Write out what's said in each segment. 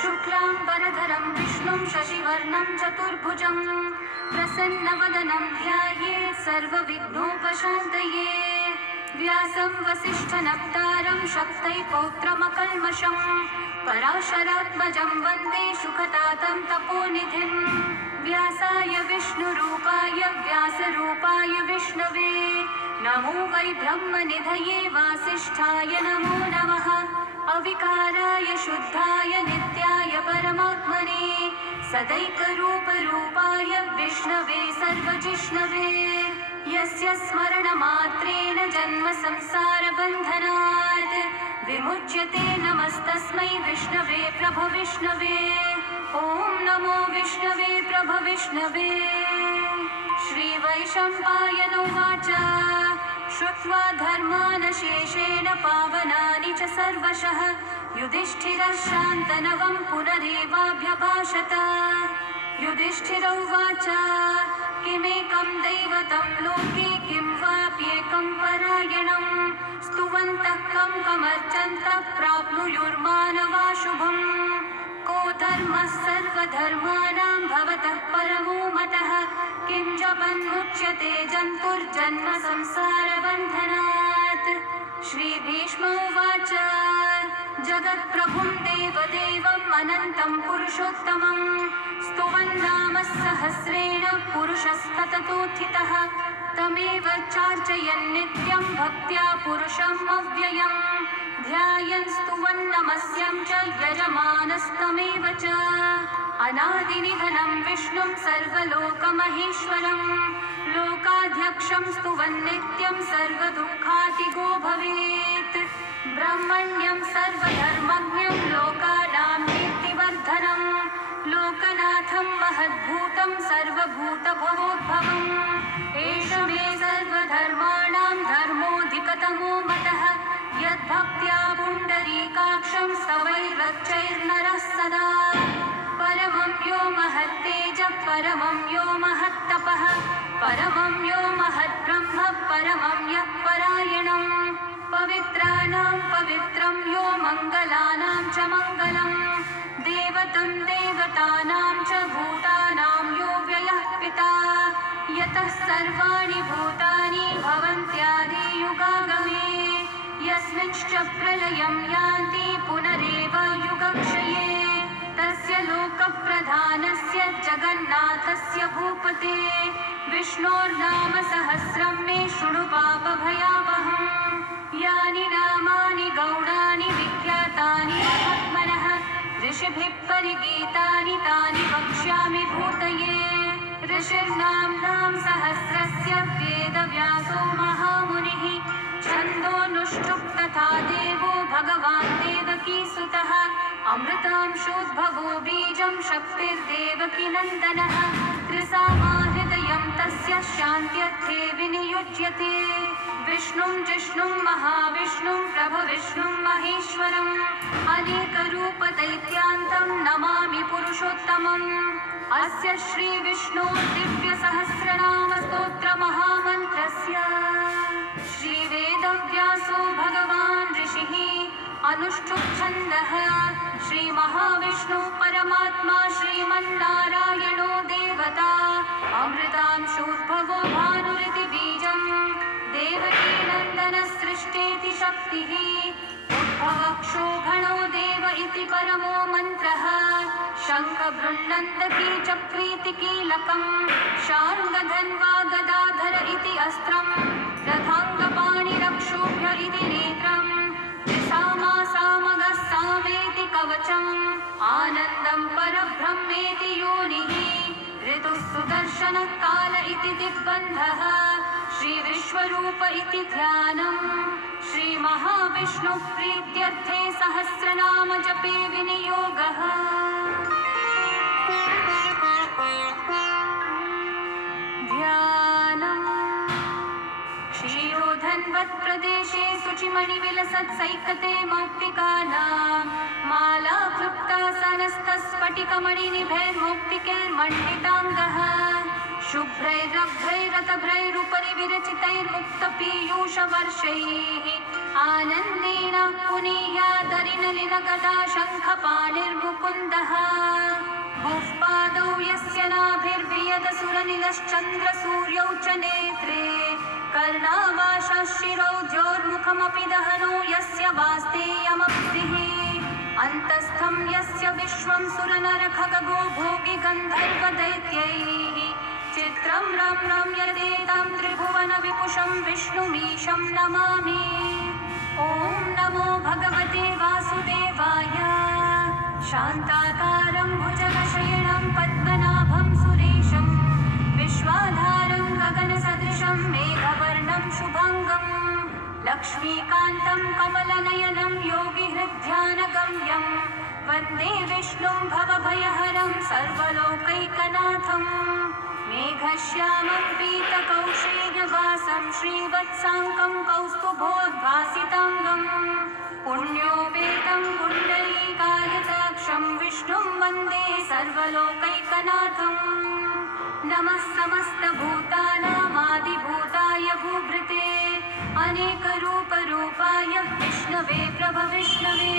शुक्लांबरधरं विष्णुं शशिवर्णं चतुर्भुजं प्रसन्नवदनं ध्यायेत् सर्वविघ्नोपशान्तये। व्यासं वसिष्ठनप्तारं शक्तैः पौत्रमकल्मषं पराशरात्मजं वन्दे शुकतातं तपोनिधिं। व्यासाय विष्णुरूपाय व्यासरूपाय विष्णवे नमो वै ब्रह्मनिधये वासिष्ठाय नमो नमः। अविकाराय शुद्धाय नित्याय परमात्मने सदैकरूपरूपाय विष्णवे सर्वजिष्णवे। यस्य स्मरणमात्रेण जन्म संसारबन्धनात् विमुच्यते नमस्तस्मै विष्णवे प्रभविष्णवे। ॐ नमो विष्णवे प्रभविष्णवे। श्रीवैशम्पायन उवाच श्रुत्वा धर्मानशेषेण पावनानि च सर्वशः युधिष्ठिरः शान्तनवं पुनरेवाभ्यभाषत। युधिष्ठिर उवाच किमेकं दैवतं लोके किं वाप्येकं परायणं स्तुवन्तः कं कमर्चन्तः प्राप्नुयुर्मानवा शुभम्। को धर्मः सर्वधर्माणां भवतः परमो मतः किं जपन्मुच्यते जन्तुर्जन्म संसारबन्धनात्। श्रीभीष्म उवाच जगत्प्रभुं देवदेवम् अनन्तं पुरुषोत्तमं स्तुवन्नाम सहस्रेण पुरुषस्तततोत्थितः तमेव चार्चयन् नित्यं भक्त्या पुरुषम् अव्ययम् ध्यायन् स्तुवन्नमस्यं च यजमानस्तमेव च। अनादिनिधनं विष्णुं सर्वलोकमहेश्वरं लोकाध्यक्षं स्तुवन्नित्यं सर्वदुःखातिगो भवेत्। ब्रह्मण्यं सर्वधर्मज्ञं लोकानां कीर्तिवर्धनं लोकनाथं महद्भूतं सर्वभूतभवोद्भवम्। एष मे सर्वधर्माणां धर्मोऽधिकतमो मतः यद्भक्त्या पुण्डरीकाक्षं स्तवैर्रच्चैर्नरः सदा। परमं यो महत्तेजः परमं यो महत्तपः परमं यो महद्ब्रह्म परमं यः परायणं पवित्राणां पवित्रं यो मङ्गलानां च मङ्गलं देवतं देवतानां च भूतानां यो व्ययः पिता यतः सर्वाणि भूतानि भवन्त्यादियुगागमे यस्मिंश्च प्रलयं यान्ति पुनरेव युगक्षये तस्य लोकप्रधानस्य जगन्नाथस्य भूपते विष्णोर्नाम सहस्रं मे शृणु पापभयावहम्। यानि नामानि गौणानि विख्यातानि महात्मनः ऋषिभिः परिगीतानि तानि वक्ष्यामि भूतये। ऋषिर्नाम्नां सहस्रस्य वेदव्यासो महामुनिः छन्दोनुष्ठुप् तथा देवो भगवान् देवकीसुतः अमृतांशोद्भवो बीजं शक्तिर्देवकीनन्दनः त्रिसामा हृदयं तस्य शान्त्यर्थे विनियुज्यते। विष्णुं जिष्णुं महाविष्णुं प्रभविष्णुं महेश्वरम् अनेकरूपदैत्यान्तं नमामि पुरुषोत्तमम्। अस्य श्रीविष्णोः दिव्यसहस्रनामस्तोत्रमहामन्त्रस्य श्रीवेदव्यासो भगवान् ऋषिः अनुष्ठुप्छन्दः श्रीमहाविष्णुः परमात्मा श्रीमन्नारायणो देवता अमृतांशोद्भवो भानुरिति बीजं देवकीनन्दनसृष्टेति शक्तिः उद्भवक्षोभणो देव इति परमो मन्त्रः शङ्खबृन्नन्दकी चक्रीति कीलकं शार्ङ्गधन्वा गदाधर इति अस्त्रं रथाङ्गपाणिरक्षोभ्य इति नेत्रं त्रिसामा सामगः सामेति कवचम् आनन्दं परब्रह्मेति योनिः ऋतुः सुदर्शनः काल इति दिग्बन्धः श्रीविश्वरूप इति ध्यानम्। श्रीमहाविष्णुः प्रीत्यर्थे सहस्रनाम जपे विनियोगः। ध्यानम् क्षीरोधन्वत्प्रदेशे शुचिमणिविलसत्सैकते मौक्तिकानां माला क्लुप्तासनस्तस्फटिकमणिनिभैर्मौक्तिकैर्मण्डिताङ्गः शुभ्रैरभ्रैरतभ्रैरुपरि विरचितैर्मुक्तपीयूषवर्षैः आनन्देन पुनीयादरिन नलिनगदा शङ्खपाणिर्मुकुन्दः भुःपादौ यस्य नाभिर्वियदसुरनिलश्चन्द्रसूर्यौ च नेत्रे कर्णावाशशिरौद्योर्मुखमपि दहनो यस्य वास्तेयमब्धिः अन्तस्थं यस्य विश्वं सुरनरखगो भोगि गन्धर्वदैत्यैः चित्रं रम्यतेतां त्रिभुवनविपुषं विष्णुमीशं नमामि। ॐ नमो भगवते वासुदेवाय। शान्ताकारं भुजगशयनं पद्मनाभं सुरेशं विश्वाधारं गगनसदृशं मेघवर्णं शुभाङ्गं लक्ष्मीकान्तं कमलनयनं योगिहृद्ध्यानगम्यं वन्दे विष्णुं भवभयहरं सर्वलोकैकनाथं मेघश्यामं पीतकौशेयवासं श्रीवत्साङ्कं कौस्तुभोद्भासिताङ्गं पुण्योपेतं पुण्डरीकायताक्षं विष्णुं वन्दे सर्वलोकैकनाथं। नमः समस्तभूतानामादिभूताय भूभृते अनेकरूपरूपाय विष्णवे प्रभविष्णवे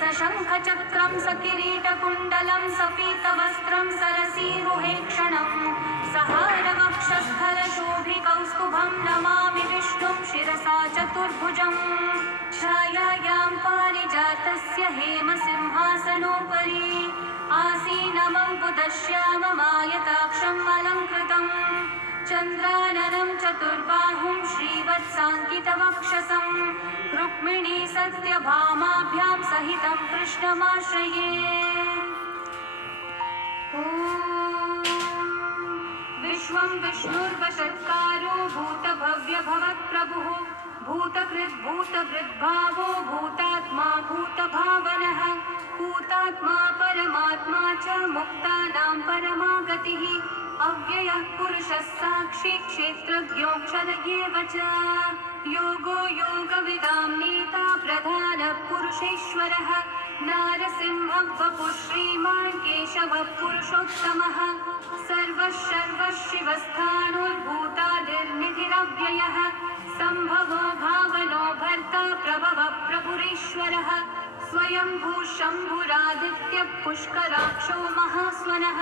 सशङ्खचक्रं सकिरीटकुण्डलं सपीतवस्त्रं सरसीरुहेक्षणं सहारवक्षस्थलशोभिकौस्तुभं नमामि विष्णुं शिरसा चतुर्भुजं छायायां पारिजातस्य हेमसिंहासनोपरि आसीनमं बुधश्याममायताक्षम् अलङ्कृतं चन्द्राननं चतुर्बाहुं श्रीवत्साङ्कितवक्षसं रुक्मिणी सत्यभामाभ्यां सहितं कृष्णमाश्रये। विश्वं विष्णुर्वषट्कारो भूतभव्यभवत्प्रभुः भूतकृद्भूतभृद्भावो भूतात्मा भूतभावनः भूतात्मा परमात्मा च मुक्तानां परमागतिः अव्ययः पुरुषः साक्षी क्षेत्रज्ञोऽक्षर एव च योगो योगविदां नेता प्रधानः पुरुषेश्वरः नारसिंहः वपुः श्रीमान् केशवः पुरुषोत्तमः सर्वः शिवस्थाणुर्भूतादिर्निधिरव्ययः सम्भवो भावनो भर्ता प्रभवः प्रभुरीश्वरः स्वयंभू शम्भुरादित्यः पुष्कराक्षो महास्वनः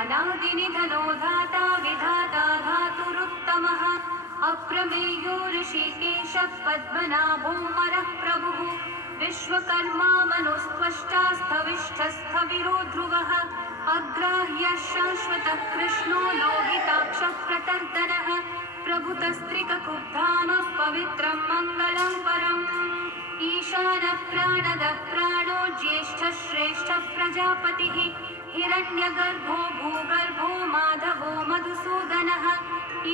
अनादिनिधनो धाता विधाता धातुरुत्तमः अप्रमेयो ऋषिकेशः पद्मनाभो मरः प्रभुः विश्वकर्मा मनुस्त्वष्टा स्थविष्ठस्थविरो ध्रुवः अग्राह्यः शाश्वतः कृष्णो लोहिताक्षः प्रतर्दनः प्रभुतस्त्रिककुब्धामः पवित्रं मङ्गलं परम् ईशानः प्राणदः प्राणो ज्येष्ठः श्रेष्ठः प्रजापतिः हिरण्यगर्भो भूगर्भो माधवो मधुसूदनः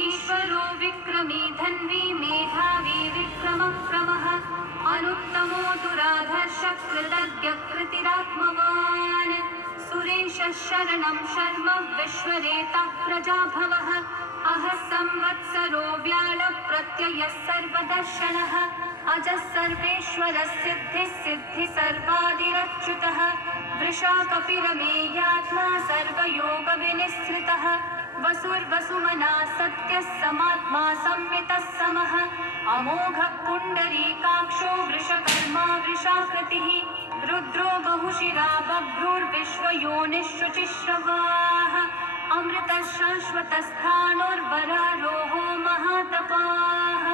ईश्वरो विक्रमी धन्वी मेधावी विक्रमक्रमः अनुत्तमो दुराधर्षः कृतज्ञः कृतिरात्मवान् सुरेशः शरणं शर्म विश्वरेतः प्रजाभवः अहः संवत्सरो व्याळप्रत्ययः सर्वदर्शनः अजः सर्वेश्वरः सिद्धिः सिद्धिः सर्वादिरच्युतः वृषाकपिरमेयात्मा सर्वयोगविनिःसृतः वसुर्वसुमना सत्यः समात्मा संवितः समः अमोघः पुण्डरीकाक्षो वृषकर्मा वृषाकृतिः रुद्रो बहुशिरा बभ्रुर्विश्वयोनिः शुचिश्रवाः अमृतः शाश्वतस्थाणुर्वरारोहो महातपाः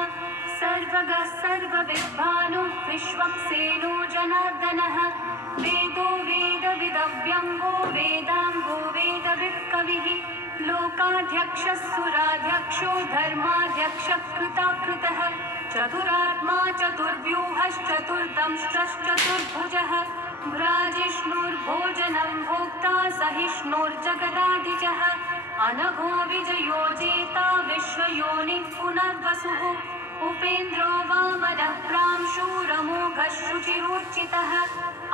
सर्वगः सर्वविद्भानुः विश्वक्सेनो जनार्दनः वेदो वेदविदव्यङ्गो वेदाङ्गो वेदवित्कविः लोकाध्यक्षः सुराध्यक्षो धर्माध्यक्षः कृताकृतः चतुरात्मा चतुर्व्यूहश्चतुर्दंष्ट्रश्चतुर्भुजः भ्राजिष्णुर्भोजनं भोक्ता सहिष्णुर्जगदादिजः अनघो विजयो जेता विश्वयोनिः पुनर्वसुः उपेन्द्रो वामनः प्रांशूरमोघः शुचिरोर्चितः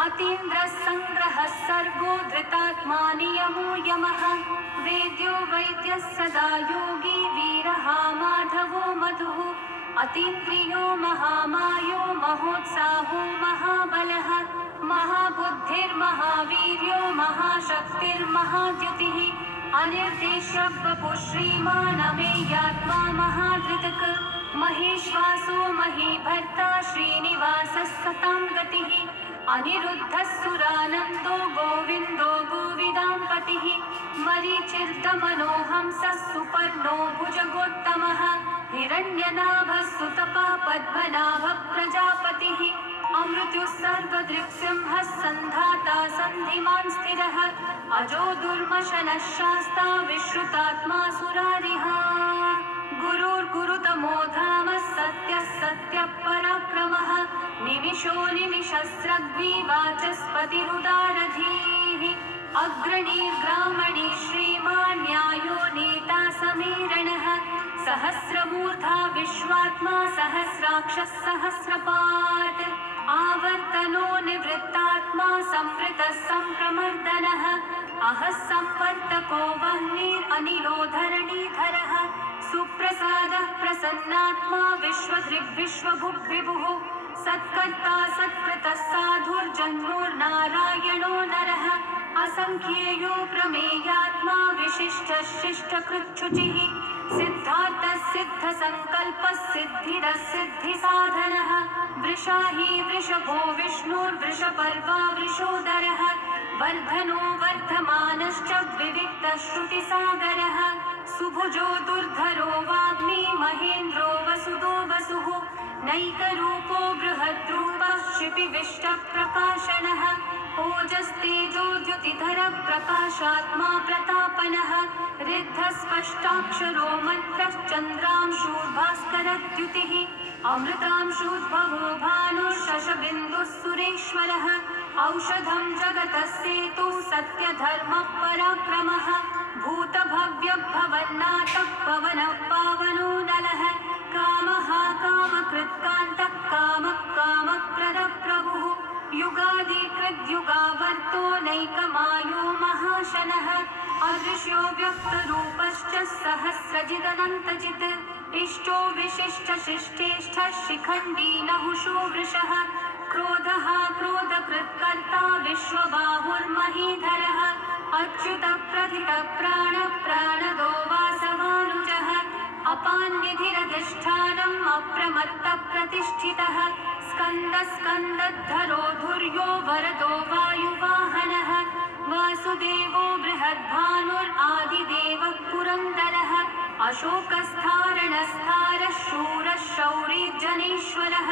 अतीन्द्रः सङ्ग्रहः सर्गो धृतात्मा नियमो यमः वेद्यो वैद्यः सदा योगी वीरः माधवो मधुः अतीन्द्रियो महामायो महोत्साहो महाबलः महाबुद्धिर्महावीर्यो महाशक्तिर्महाद्युतिः अनिर्देश्य वपुः श्रीमान् अमेयात्मा महाधृतक् महेश्वासो महीभर्ता श्रीनिवासः सतां गतिः अनिरुद्धः सुरानन्दो गोविन्दो गोविदां पतिः मरीचिर्दमनोहंसः सुपर्णो भुजगोत्तमः हिरण्यनाभः सुतपः पद्मनाभः प्रजापतिः अमृत्युः सर्वदृक्सिंहः सन्धाता सन्धिमान् स्थिरः अजो दुर्मशनः शास्ता विश्रुतात्मा सुरारिः गुरुर्गुरुतमो धामः सत्यः सत्यः पराक्रमः निमिषो निमिषस्रग्विवाचस्पतिरुदारधीः अग्रणीर्ग्रामणी श्रीमान् न्यायो नेता समीरणः सहस्रमूर्धा विश्वात्मा सहस्राक्षः सहस्रपात् आवर्तनो निवृत्तात्मा संवृतः सम्प्रमर्दनः अहः संवर्तको वह्निरनिलो धरणीधरः सुप्रसादः प्रसन्नात्मा विश्वभुग्विभुः सत्कर्ता सत्कृतः साधुर्जन्मोर्नारायणो नरः असंख्येयो प्रमेयात्मा विशिष्टः शिष्टकृच्छुचिः सिद्धार्थः सिद्धसङ्कल्पः सिद्धिदः सिद्धिसाधनः वृषाही वृषभो विष्णुर्वृषपर्वा वृषोदरः वर्धनो वर्धमानश्च विविक्तः श्रुतिसागरः सुभुजो दुर्धरो वाग्मी महेन्द्रो वसुदो वसुः नैकरूपो बृहद्रूपः क्षिपिविष्टप्रकाशनः ओजस्तेजो द्युतिधरः प्रकाशात्मा प्रतापनः रिद्धस्पष्टाक्षरो मन्त्रश्चन्द्रांशूर्भास्करद्युतिः अमृतांशूद्भवो भानुः शशबिन्दुः सुरेश्वरः औषधं जगतः सेतुः सत्यधर्मः पराक्रमः भूतभव्यभवन्नाथः पवनः पावनो नलः कामः कामकृत्कान्तः कामः कामप्रदः प्रभुः युगादिकृद्युगावर्तो नैकमायो महाशनः अदृश्यो व्यक्तरूपश्च सहस्रजिदनन्तजित् इष्टो विशिष्टशिष्टेष्ठः शिखण्डी नहुषो वृषः क्रोधः क्रोधकृत्कर्ता विश्वबाहुर्महीधरः अच्युतः प्रथितः प्राणदो वासवानुजः अपान्निधिरधिष्ठानम् अप्रमत्तः प्रतिष्ठितः स्कन्दधरो धुर्यो वरदो वायुवाहनः वासुदेवो बृहद्भानुरादिदेवः पुरन्दरः अशोकस्थारणस्थारः शूरः शौरी जनेश्वरः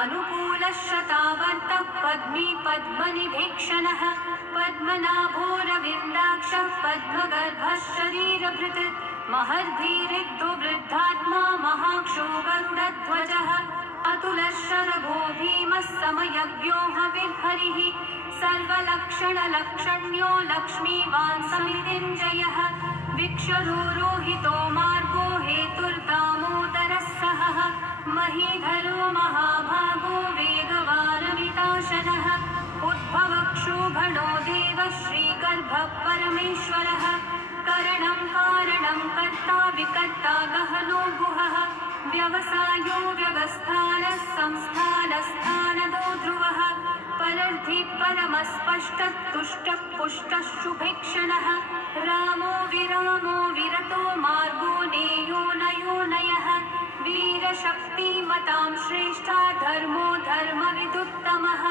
अनुकूलः शतावर्तः पद्मी पद्मनिभीक्षणः पद्मनाभोरविन्दाक्षः पद्मगर्भः शरीरभृत् महर्धीरिग्धो वृद्धात्मा महाक्षो गरुडध्वजः अतुलः शरभो भीमः समयज्ञो हविर्हरिः सर्वलक्षणलक्षण्यो लक्ष्मीवान् समितिञ्जयः विक्षरो रोहितो मार्गो हेतुर्दामोदरः सहः महीधरो महाभागो वेगवानमिताशनः उद्भवक्षोभणो देवः श्रीगर्भः परमेश्वरः करणं कारणं कर्ता विकर्ता गहनो गुहः व्यवसायो व्यवस्थानः संस्थानस्थानदो ध्रुवः परर्धि परमस्पष्टः तुष्टः पुष्टः शुभेक्षणः रामो विरतो मार्गो नेयो नयो नयः वीरशक्तिमतां श्रेष्ठा धर्मो धर्मविदुत्तमः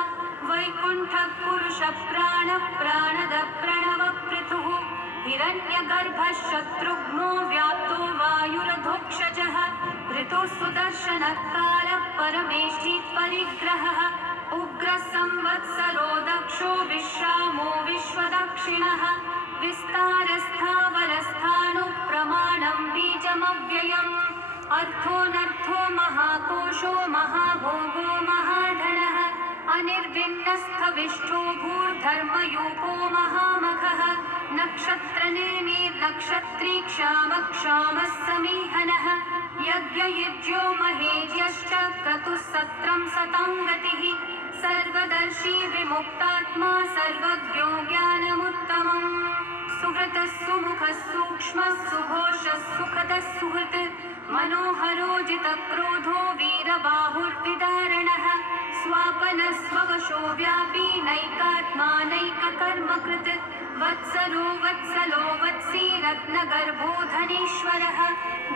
वैकुण्ठः पुरुषप्राणः प्राणदः प्रणवपृथुः हिरण्यगर्भः शत्रुघ्नो व्याप्तो वायुरधोक्षजः ऋतुः सुदर्शनः कालः परमेष्ठी परिग्रहः उग्रः संवत्सरो दक्षो विश्रामो विश्वदक्षिणः विस्तारस्थावरस्थाणुः प्रमाणं बीजमव्ययम् अर्थोऽनर्थो महाकोशो महाभोगो महाधनः अनिर्विण्णस्थविष्ठो भूर्धर्मयूपो महामखः नक्षत्रनेमिर्नक्षत्री क्षामः समीहनः यज्ञयुज्यो महेज्यश्च क्रतुः सत्रं सतां गतिः सर्वदर्शी विमुक्तात्मा सर्वज्ञो ज्ञानमुत्तमम् सुहृतः सुमुखः सूक्ष्मः सुघोषः सुखदः सुहृत् मनोहरोजितक्रोधो वीरबाहुर्विदारणः स्वापनः स्ववशो व्यापी नैकात्मा नैककर्मकृत् वत्सरो वत्सलो वत्सी रत्नगर्भो धनीश्वरः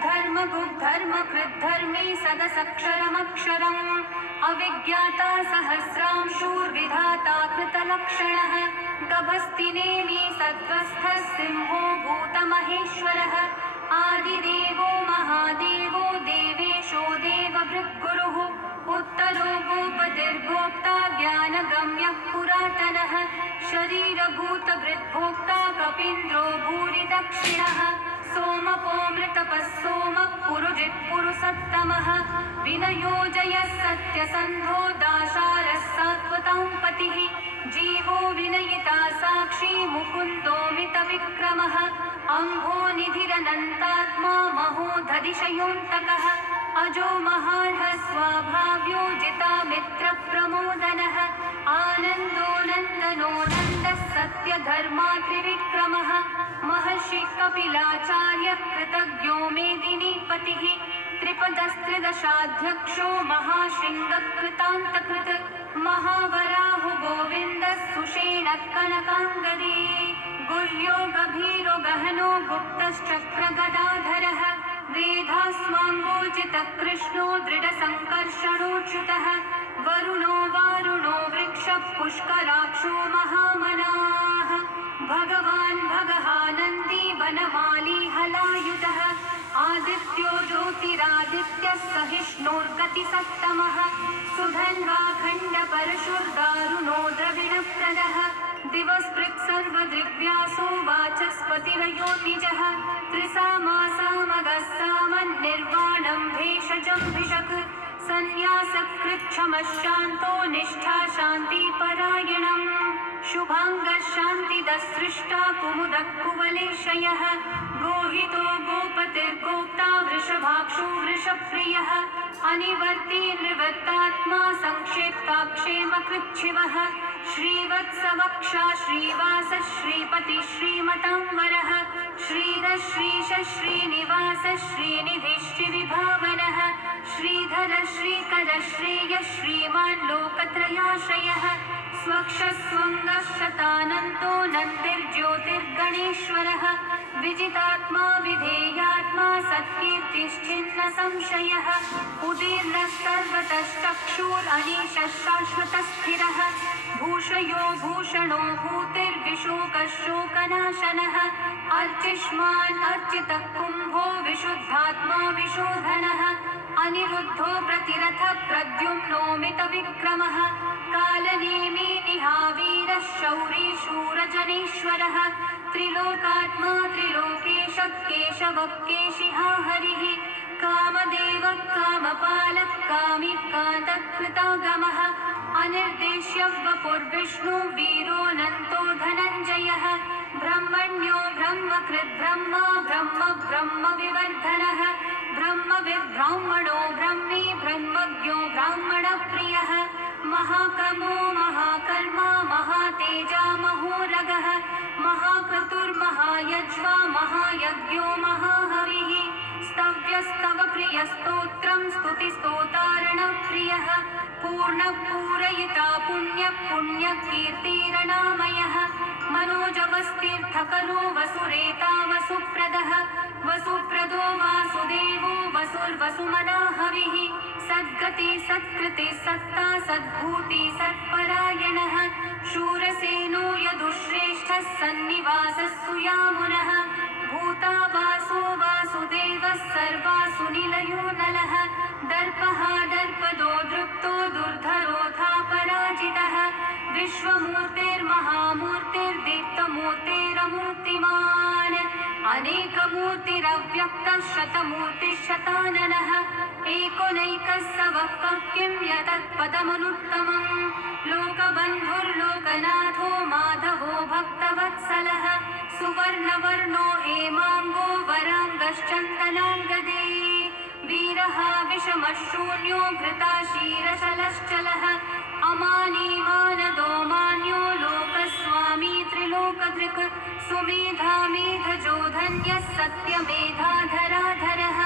धर्मकृद्धर्मे सदसक्षरमक्षरम् अविज्ञाता सहस्रांशूर्विधाता कृतलक्षणः गभस्तिनेमि सत्त्वस्थः सिंहो भूतमहेश्वरः आदिदेवो महादेवो देवेशो देवभृद्गुरुः उत्तरो गोपतिर्भोक्ता ज्ञानगम्यः पुरातनः शरीरभूतभृद्भोक्ता कपीन्द्रो भूरिदक्षिणः सोमपोमृतपः सोमः पुरुजित्पुरुसत्तमः विनयोजयः सत्यसन्धो दाशारः सात्वतां पतिः जीवो विनयिता साक्षी मुकुन्दोमितविक्रमः अम्भो निधिरनन्तात्मा महोधधिशयोऽन्तकः अजो महार्हः स्वाभाव्यो जितामित्रप्रमोदनः आनन्दो नन्दनो नन्दः सत्यधर्मा त्रिविक्रमः महर्षि कपिलाचार्य कृतज्ञो मेदिनीपतिः त्रिपदस्त्रिदशाध्यक्षो महाशृङ्गकृतान्तकृत् महावराहु गोविन्दः सुषेणः कनकाङ्गदी गुह्यो गभीरो गहनो गुप्तश्चक्रगदाधरः वेधास्वाङ्गोचितः कृष्णो दृढसङ्कर्षणोच्युतः वरुणो वारुणो वृक्षः पुष्कराक्षो महामनाः भगवान् भगहानन्दी वनमाली हलायुधः आदित्यो ज्योतिरादित्यः सहिष्णुर्गतिसत्तमः सुधन्वा खण्डपरशुर्दारुणो द्रविणप्रदः दिवस्पृक्सर्वदृग्व्यासो वाचस्पतिरयो निजः त्रिसामासामगः सामन्निर्वाणं भेषजं भिषक् सन्न्यासकृच्छमः शान्तो निष्ठा शान्तिपरायणम् शुभाङ्गः शान्तिदः सृष्टा कुमुदः कुवलेशयः गोहितो गोपतिर्गोप्ता वृषभाक्षो वृषप्रियः अनिवर्ती निवृत्तात्मा संक्षेप्ताक्षेमकृच्छिवः श्रीवत्सवक्षा श्रीवासः श्रीपतिः श्रीमतांवरः श्रीधः श्रीशः श्रीनिवासः श्रीनिधिः श्रीविभावनः श्रीधरः श्रीकरः श्रेयः श्रीमान् लोकत्रयाश्रयः स्वक्षस्वङ्गः शतानन्दो नन्दिर्ज्योतिर्गणेश्वरः विजितात्मा विधेयात्मा सत्कीर्तिश्चिन्न संशयः उदीर्णः सर्वतश्चक्षुरनीशः शाश्वतस्थिरः भूषयो भूषणो भूतिर्विशोकः शोकनाशनः अर्चिष्मान् अर्चितः कुम्भो विशुद्धात्मा विशोधनः अनिरुद्धो प्रतिरथः प्रद्युम्नोमितविक्रमः कालनेमि निहावीरः शौरी शूरजनेश्वरः त्रिलोकात्मा त्रिलोकेशः केशवः केशिहा हरिः कामदेवः कामपालः कामी कान्तः कृतागमः अनिर्देश्यः वपुर्विष्णु वीरोऽनन्तो धनञ्जयः ब्रह्मण्यो ब्रह्मकृद्ब्रह्मा ब्रह्म ब्रह्मविवर्धनः ब्रह्मविद्ब्राह्मणो ब्रह्मी ब्रह्मज्ञो ब्राह्मणप्रियः महाकमो महाकर्मा महातेजा महोरगः महाक्रतुर्महायज्वा महायज्ञो महाहविः स्तव्यस्तवप्रियस्तोत्रं स्तुतिस्तोतारणप्रियः पूर्णपूरयिता पुण्यकीर्तिरणामयः मनोजवस्तीर्थकरो वसुरेता वसुप्रदः वसुप्रदो वासुदेवो वसुर्वसुमना हविः सद्गति सत्कृति सत्ता सद्भूति सत्परायणः शूरसेनो यदुश्रेष्ठः सन्निवासः सुयामुनः भूतावासो वासुदेवः सर्वासु निलयो नलः दर्पः दर्पदो दृप्तो दुर्धरोधा पराजितः विश्वमूर्तिर्महामूर्तिर्दीप्तमूर्तिरमूर्तिमान् अनेकमूर्तिरव्यक्तः शतमूर्तिशताननः एकोनैकः सवः किं यतत्पदमनुत्तमम् लोकबन्धुर्लोकनाथो माधवो भक्तवत्सलः सुवर्णवर्णो हेमाङ्गो वराङ्गश्चन्दनाङ्गदे वीरः विषमशून्यो घृताशीरशलश्चलः अमानी मानदो मान्यो लोकस्वामी त्रिलोकधृक् सुकृतिक सुमेधामेधजो धन्यः सत्यमेधाधराधरः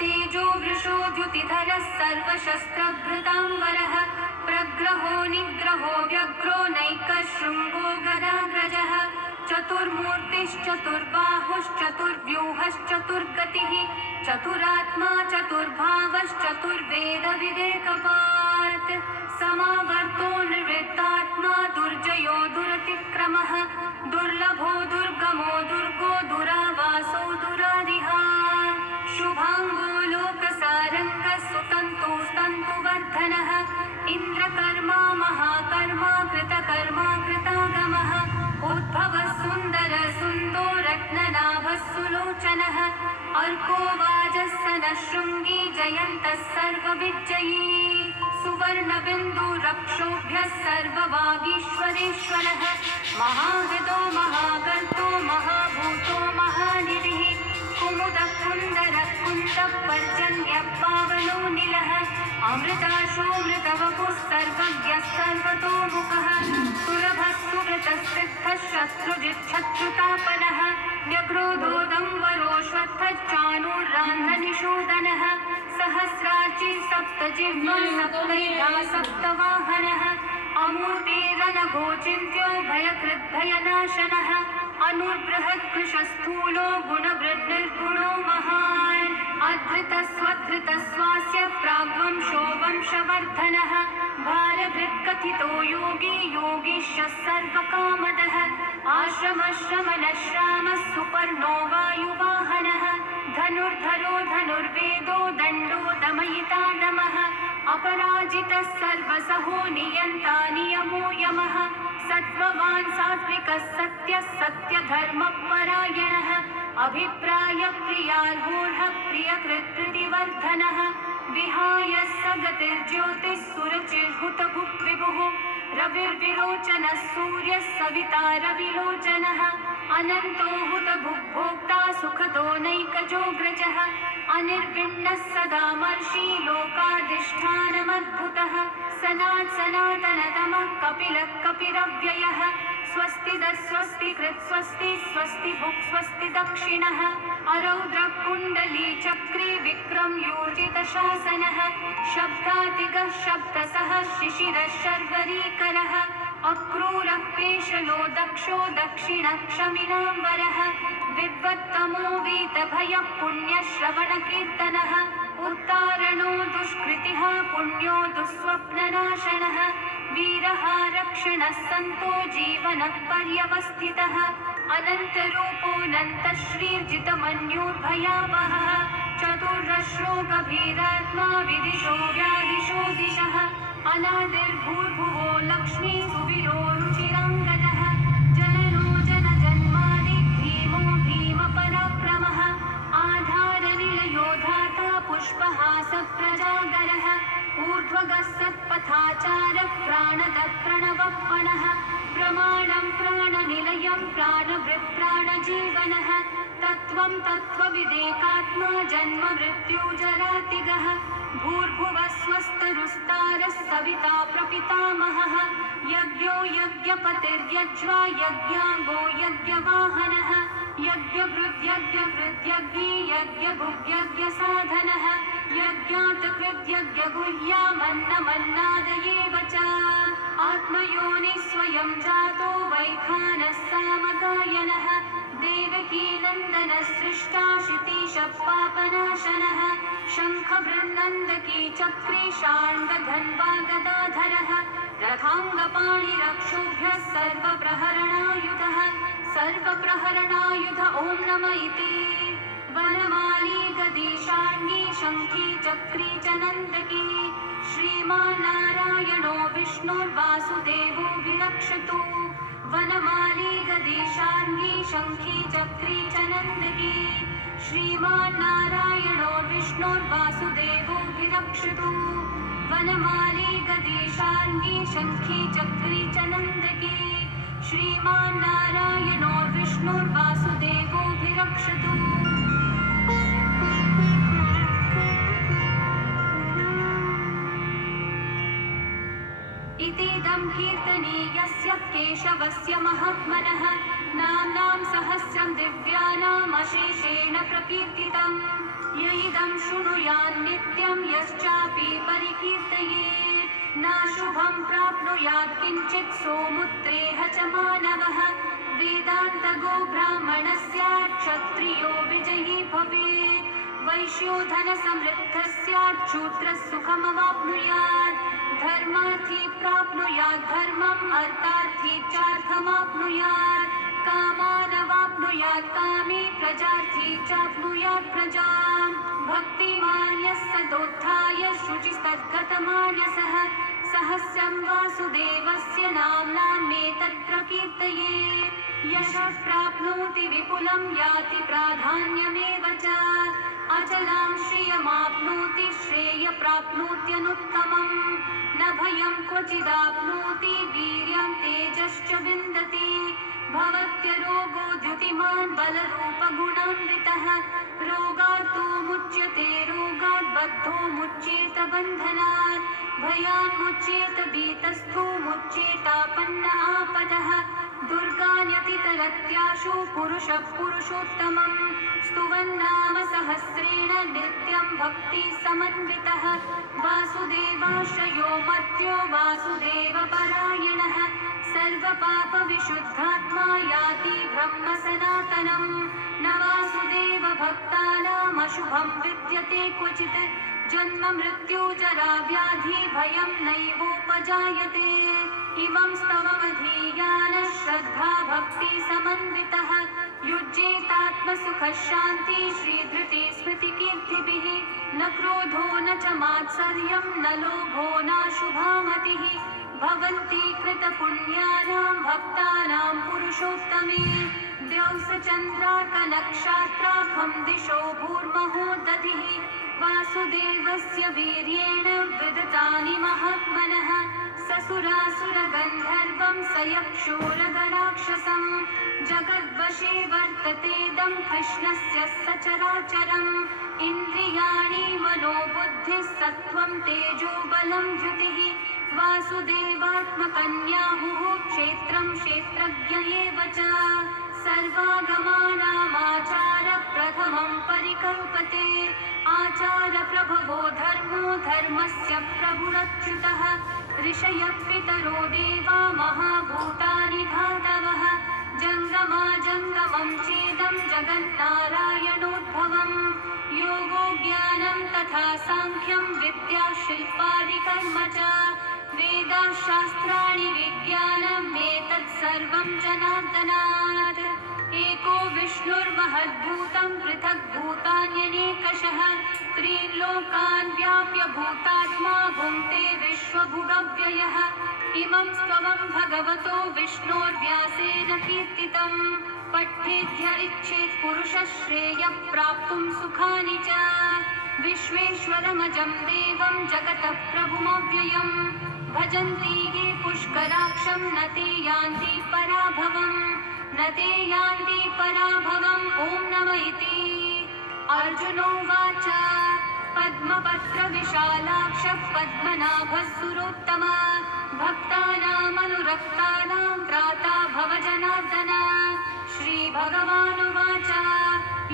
तेजो वृषोद्युतिधरः सर्वशस्त्रभृताम्बरः प्रग्रहो निग्रहो व्यग्रो नैकशृङ्गो गदाग्रजः चतुर्मूर्तिश्चतुर्बाहुश्चतुर्व्यूहश्चतुर्गतिः चतुरात्मा चतुर्भावश्चतुर्वेदविदेकपात् समावर्तो निर्वृत्तात्मा दुर्जयो दुरतिक्रमः दुर्लभो दुर्गमो दुर्गो दुरावासो दुरारिहा शुभाङ्गो लोकसारङ्गः सुतन्तुस्तन्तुवर्धनः इन्द्रकर्मा महाकर्मा कृतकर्मा कृतागमः उद्भवः सुन्दर सुन्दो रत्ननाभः सुलोचनः अर्को वाजः शृङ्गी जयन्तः सर्वविजयी सुवर्णबिन्दुरक्षोभ्यः सर्ववागीश्वरेश्वरः महाहृदो महागर्तो महाभूतो महानिधिः कुमुदः कुन्दरः कुन्दः पर्जन्यः पावनो निलः अमृताशोऽमृतवपुः सर्वज्ञः सर्वतोमुखः सुलभः सुव्रतः सिद्धः शत्रुजिच्छत्रुतापनः व्यग्रोदोदम्बरोऽश्वत्थश्चाणूर्रान्धनिषूदनः सहस्रार्ची सप्तजिह्वा सप्तैधा सप्तवाहनः अमूर्तेरनघोचिन्त्यो भयकृद्भयनाशनः अनुर्बृहत्कृशस्थूलो गुणवृद्धिर्गुणो महान् अधृतस्वधृतस्वास्य प्राग्वंशो वंशवर्धनः भारभृत्कथितो योगी योगीशः सर्वकामदः आश्रमश्रमणश्रामः सुपर्णो वायुवाहनः धनुर्धरो धनुर्वेदो दण्डो दमयिता दमः अपराजितः सर्वसहो नियन्ता नियमो यमः सत्त्ववान् सात्विकः सत्यः सत्यधर्मपरायणः अभिप्रायप्रियार्हूढः प्रियकृत्कृतिवर्धनः विहाय सगतिर्ज्योतिः सुरचिर्हुतभुक्विभुः रविर्विरोचनः सूर्यः सविता रविलोचनः अनन्तो हुतभुग्भोक्ता सुखदो नैकजोग्रजः अनिर्विण्णः सदामर्षि लोकाधिष्ठानमद्भुतः सनातनतमः कपिलः कपिरव्ययः स्वस्तिदः स्वस्तिकृत् स्वस्ति स्वस्ति भुक् स्वस्ति दक्षिणः अरौद्रः कुण्डली चक्री विक्रमयोजितशासनः शब्दातिगः शब्दसः शिशिरः शर्वरीकरः अक्रूरः पेशलो दक्षो दक्षिणः क्षमिलाम्बरः विद्वत्तमो वीतभयः पुण्यश्रवणकीर्तनः उत्तारणो दुष्कृतिः पुण्यो दुःस्वप्ननाशनः वीरः रक्षणः सन्तो जीवनः पर्यवस्थितः अनन्तरूपोऽनन्तश्रीर्जितमन्योर्भयावहः चतुर्दश्रो गभीरात्मा विदिशो व्यादिशो दिशः अनादिर्भूर्भुवो लक्ष्मी सुवीरो रुचिराङ्गदः जननो जनजन्मादि भीमो भीमपराक्रमः आधारनिलयो धाता पुष्पहासप्रजागरः ऊर्ध्वगः सत्पथाचारः प्राणदः प्रणवप्पणः प्रमाणं प्राणनिलयं प्राणभृत्प्राणजीवनः तत्त्वं तत्त्वविदेकात्मा जन्म मृत्युजरातिगः भूर्भुवः स्वस्तरुस्तारः सविता प्रपितामहः यज्ञो यज्ञपतिर्यज्वा यज्ञाङ्गो यज्ञवाहनः यज्ञभृद्यज्ञकृद्यज्ञी यज्ञभुग्यज्ञसाधनः यज्ञातकृद्यज्ञगुह्यामन्नमन्नादयेव च आत्मयोनिः स्वयं जातो वैखानः सामगायनः देवकीनन्दनः सृष्टा शितीशः पापनाशनः शङ्खबृन्नन्दकी चक्री शाण्डधन्वा गदाधरः रथाङ्गपाणिरक्षोभ्यः सर्वप्रहरणायुधः सर्वप्रहरणायुध ॐ नम इति वनमाली गदीशाङ्गी शङ्खी चक्री च नन्दकी श्रीमान्नारायणो विष्णुर्वासुदेवो विरक्षतु वनमाली गदीशाङ्गी शङ्खी चक्री च नन्दकी श्रीमान्नारायणो विष्णुर्वासुदेवो विरक्षतु वनमाली गदीशाङ्गी शङ्खी चक्री च नन्दकी श्रीमान्नारायणो विष्णुर्वासुदेवो विरक्षतु एतेदं कीर्तनीयस्य केशवस्य महात्मनः नाम्नां सहस्रं दिव्यानामशेषेण प्रकीर्तितम् य इदं शृणुयान् नित्यं यश्चापि परिकीर्तयेत् नाशुभं प्राप्नुयात् किञ्चित् सोमुत्रेह च मानवः वेदान्तगो ब्राह्मणस्यात् क्षत्रियो विजयी भवेत् वैश्यो धनसमृद्धः स्यात् शूद्रः सुखमवाप्नुयात् धर्मार्थी प्राप्नुयात् धर्मम् अर्थार्थी चार्थमाप्नुयात् कामानवाप्नुयात् कामी प्रजार्थी चाप्नुयात् प्रजाम् भक्तिमान् यः सदोत्थाय शुचिस्तद्गतमानसः सहस्रं वासुदेवस्य नाम्नामेतत् प्रकीर्तयेत् यशः प्राप्नोति विपुलं याति प्राधान्यमेव च अचलां श्रियमाप्नोति श्रेयप्राप्नोत्यनुत्तमम् न भयं क्वचिदाप्नोति वीर्यं तेजश्च विन्दति भवत्यरोगो द्युतिमान् बलरूपगुणान्वितः रोगात् मुच्यते रोगात् बद्धो मुच्येत बन्धनात् भयान् मुच्येत भीतस्थो मुच्येतापन्न आपदः दुर्गान्यतितरत्याशु पुरुषः पुरुषोत्तमम् स्तुवन्नाम सहस्रेण नित्यं भक्ति समन्वितः वासुदेवाश्रयो मर्त्यो वासुदेवपरायणः सर्वपापविशुद्धात्मा याति ब्रह्म सनातनम् न वासुदेव भक्तानामशुभं विद्यते क्वचित् जन्म मृत्यु जरा व्याधि भयं नैवोपजायते इमं स्तवमधीयानः श्रद्धा भक्ति समन्वितः युज्येतात्मसुखः शान्ति श्रीधृति स्मृतिकीर्तिभिः न क्रोधो न च मात्सर्यं न लोभो नाशुभा मतिः भवन्ति कृतपुण्यानां भक्तानां पुरुषोत्तमे द्यौसचन्द्रार्कनक्षत्राखं दिशो भूर्महोदधिः वासुदेवस्य वीर्येण विदतानि महात्मनः ससुरासुरगन्धर्वं सयक्षोरगराक्षसं जगद्वशे वर्ततेदं कृष्णस्य सचराचरम् इन्द्रियाणि मनोबुद्धिः सत्त्वं तेजो बलं द्युतिः वासुदेवात्मकन्याहुः क्षेत्रं क्षेत्रज्ञ एव च सर्वागमानामाचारः प्रथमं परिकल्पते आचारप्रभवो धर्मो धर्मस्य प्रभुरच्युतः ऋषयः पितरो देवा महाभूतानि धातवः जङ्गमाजङ्गमं चेदं जगन्नारायणोद्भवम् योगो ज्ञानं तथा साङ्ख्यं विद्या शिल्पादिकर्म च वेदाशास्त्राणि विज्ञानमेतत् सर्वं जनार्दनात् एको विष्णुर्महद्भूतं पृथग्भूतान्यनेकशः त्रिलोकान् व्याप्य भूतात्मा भुङ्क्ते विश्वभुगव्ययः इमं स्तवं भगवतो विष्णोर्व्यासेन कीर्तितम् पठ्येद्य इच्छेत् पुरुषः श्रेयः प्राप्तुं सुखानि च विश्वेश्वरमजं देवं जगतः प्रभुमव्ययम् भजन्ति ये पुष्कराक्षं न ते यान्ति पराभवम् न ते यान्ति पराभवम् ॐ नमः इति अर्जुनोवाच पद्मपत्रविशालाक्षः पद्मनाभः सुरोत्तमा भक्तानामनुरक्तानां त्राता भवजनार्दन श्रीभगवानुवाच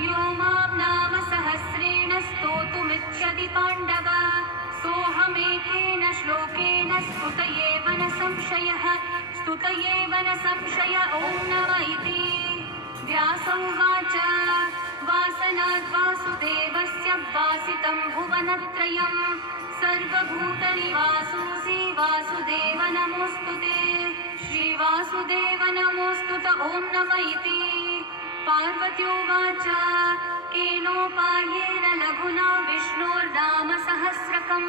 यो मां नाम सहस्रेण स्तोतुमिच्छति पाण्डव सोऽहमेकेन श्लोकेन स्तुतयेव न संशयः स्तुतयेव न संशय ॐ नमः इति व्यासोवाच वासनाद् वासुदेवस्य वासितं भुवनत्रयं सर्वभूतनिवासोऽसि वासुदेव नमोऽस्तु ते श्रीवासुदेव नमोऽस्तु ॐ नमः इति पार्वत्योवाच केनोपायेन लघुना विष्णोर्नाम सहस्रकं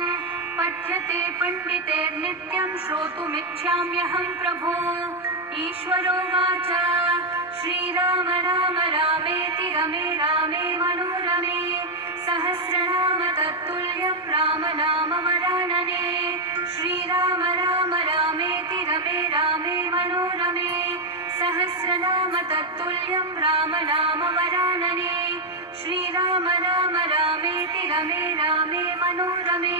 पठ्यते पण्डितेर्नित्यं श्रोतुमिच्छाम्यहं प्रभो ईश्वरोवाच श्रीराम राम रामेति रमे रामे मनोरमे सहस्रनाम तत्तुल्यं राम नाम वरानने श्रीराम राम रामेति रमे रामे मनोरमे सहस्रनाम तत्तुल्यं राम नाम वरानने श्रीराम राम रामेति रमे रामे मनोरमे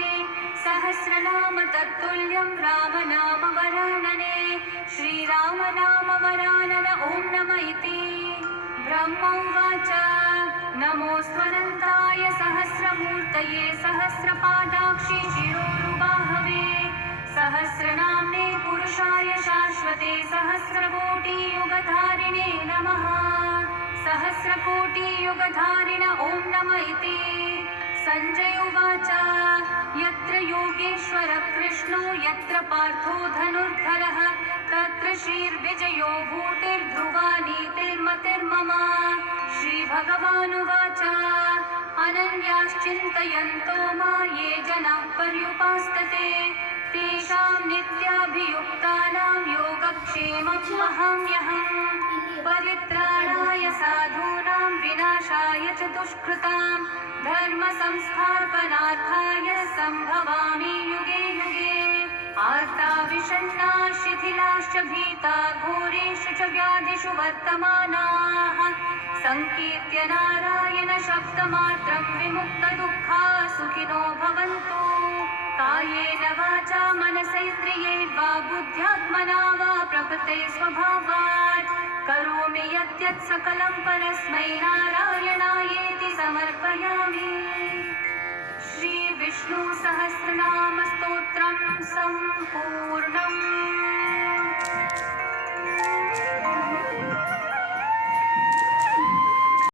सहस्रनाम तत्तुल्यं रामनाम वरानने श्रीराम नाम वरानन ॐ नमः इति ब्रह्मोवाच नमोऽस्त्वनन्ताय सहस्रमूर्तये सहस्रपादाक्षि शिरोरुबाहवे सहस्रनाम्ने पुरुषाय शाश्वते सहस्रकोटियुगधारिणे नमः सहस्रकोटियुगधारिण ॐ नमः इति सञ्जय उवाच यत्र योगेश्वर कृष्णो यत्र पार्थो धनुर्धरः तत्र श्रीर्विजयो भूतिर्ध्रुवा नीतिर्मतिर्मम श्रीभगवानुवाच अनन्याश्चिन्तयन्तो मा ये जनाः पर्युपासते तेषां नित्याभियुक्तानां योगक्षेममहम्यहम् परित्राणाय साधूनां विनाशाय च दुष्कृतां धर्मसंस्थापनार्थाय सम्भवामि युगे युगे आर्ता विषण्णा शिथिलाश्च भीता घोरेषु च व्याधिषु वर्तमानाः संकीर्त्य नारायण शब्दमात्रं विमुक्तदुःखा सुखिनो भवन्तु कायेन वाचा मनसैन्द्रियैर्वा बुद्ध्यात्मना वा प्रकृते स्वभावात् करोमि यद्यत् सकलं परस्मै नारायणायेति समर्पयामि। श्री विष्णु सहस्रनाम स्तोत्रं सम्पूर्णम्।